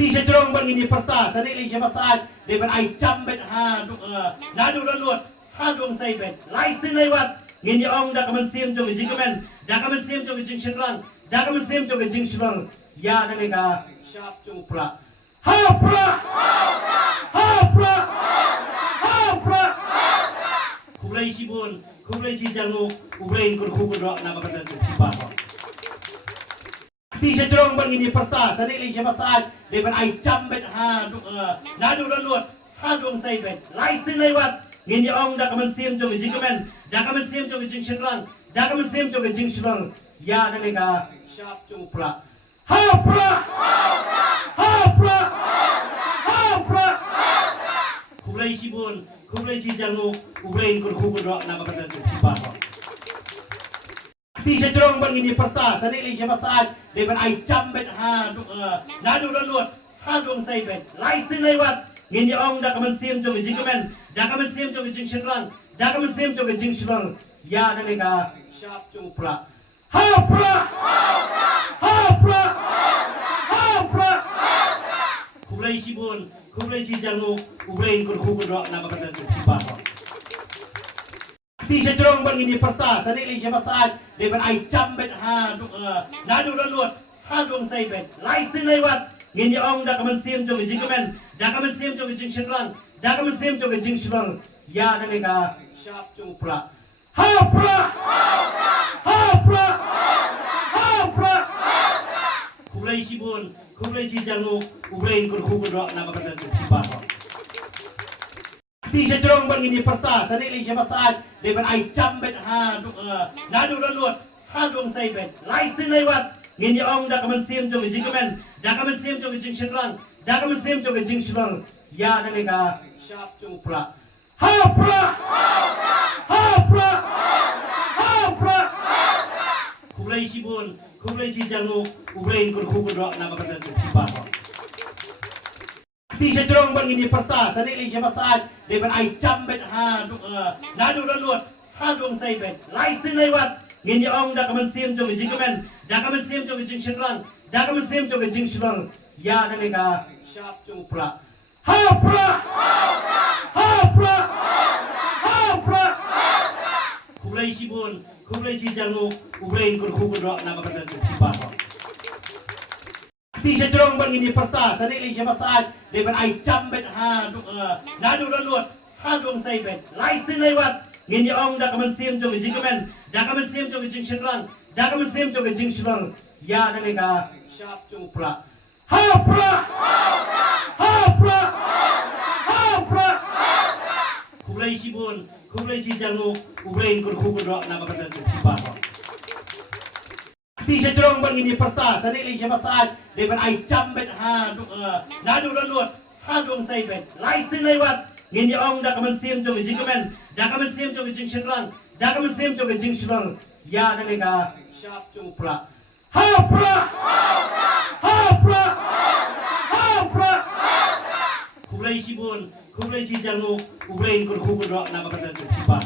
Ti siya jurong bang ini perta sanili siya masaad deban ay chambet ha nadu ranut ha dong taibet lai sin lewat ngin ong da kaman sim jong jingmen da kaman sim jong jing shinrang da kaman sim jong jing shinrang ya kanega sharp jong pra ha pra ha pra ha pra kublai sibun kublai si jalmu kublai kur kubro na kapatan sipa Ti siya jurong bang ini perta sanili siya masaad deban ay chambet ha nadu ranut ha dong taibet lai sin lewat ngin ong da kaman sim jong jingmen da kaman sim jong jing shinrang da kaman sim jong jing shinrang ya kanega sharp jong pra ha pra ha pra ha pra kublai sibun kublai si jalmu kublai kur kubro na kapatan sipa Ti siya jurong bang ini perta sanili siya masaad deban ay chambet ha nadu ranut ha dong taibet lai sin lewat ngin ong da kaman sim jong jingmen da kaman sim jong jing shinrang da kaman sim jong jing shinrang ya kanega sharp jong pra ha pra ha pra ha pra kublai sibun kublai si jalmu kublai kur kubro na kapatan sipa Ti siya jurong bang ini perta sanili siya masaad deban ay chambet ha nadu ranut ha dong taibet lai sin lewat ngin ong da kaman sim jong jingmen da kaman sim jong jing shinrang da kaman sim jong jing shinrang ya kanega sharp jong pra ha pra ha pra ha pra kublai sibun kublai si jalmu kublai kur kubro na kapatan sipa Ti siya jurong bang ini perta sanili siya masaad deban ay chambet ha nadu ranut ha dong taibet lai sin lewat ngin ong da kaman sim jong jingmen da kaman sim jong jing shinrang da kaman sim jong jing shinrang ya kanega sharp jong pra ha pra ha pra ha pra kublai sibun kublai si jalmu kublai kur kubro na kapatan sipa Ti siya jurong bang ini perta sanili siya masaad deban ay chambet ha nadu ranut ha dong taibet lai sin lewat ngin ong da kaman sim jong jingmen da kaman sim jong jing shinrang da kaman sim jong jing shinrang ya kanega sharp jong pra ha pra ha pra ha pra kublai sibun kublai si jalmu kublai kur kubro na kapatan sipa Ti siya jurong bang ini perta sanili siya masaad deban ay chambet ha nadu ranut ha dong taibet lai sin lewat ngin ong da kaman sim jong jingmen da kaman sim jong jing shinrang da kaman sim jong jing shinrang ya kanega sharp jong pra ha pra ha pra ha pra kublai sibun kublai si jalmu kublai kur kubro na kapatan sipa Ti siya jurong bang ini perta sanili siya masaad deban ay chambet ha nadu ranut ha dong taibet lai sin lewat ngin ong da kaman sim jong jingmen da kaman sim jong jing shinrang da kaman sim jong jing shinrang ya kanega sharp jong pra ha pra ha pra ha pra kublai sibun kublai si jalmu kublai kur kubro na kapatan sipa